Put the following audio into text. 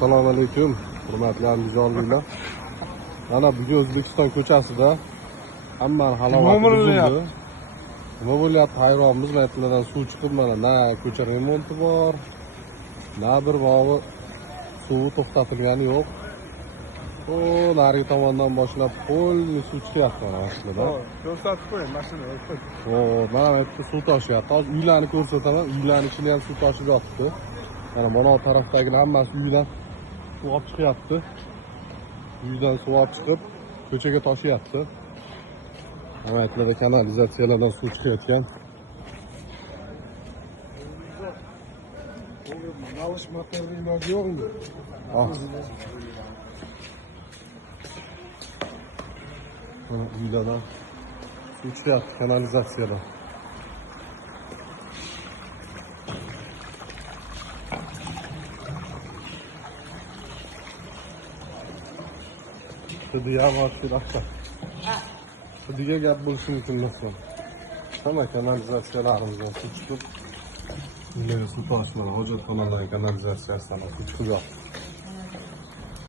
Assalomu alaykum, hurmatli andijonliklar. Mana bugun O'zbekiston ko'chasida hammani halovati buzildi. Nima bo'lyapti? Hayronmiz. Maytlardan suv chiqib, mana na ko'cha remonti bor, na bir bog'i suvi to'xtatilgani yo'q. O, narigi tomondan boshlab polni suv chiqyapti mana aslida. Ko'rsatib qo'ying, mashina o'tib. O, mana bu yerda suv toshyapti. Hozir uylarni ko'rsataman. Uylarning ichini ham suv toshib yotibdi. Mana bu tarafdagilar hammasi uydan suv olib chiqyapti. Uydan suv olib chiqib ko'chaga toshyapti. Hamayatlarda kanalizatsiyalardan suv chiqayotgan. Nalish materiali iloji yo'qmi? Mana uylardan suv chiqyapti kanalizatsiyadan. Hıdıya var şu dakika. Hıdıya gap bo'lishi mumkin emasmi? Hamma kanalizatsiyalarımızdan suv chiqib, bunday suv toshmalar, hojatxonalarning kanalizatsiyasidan suv chiqib yotibdi.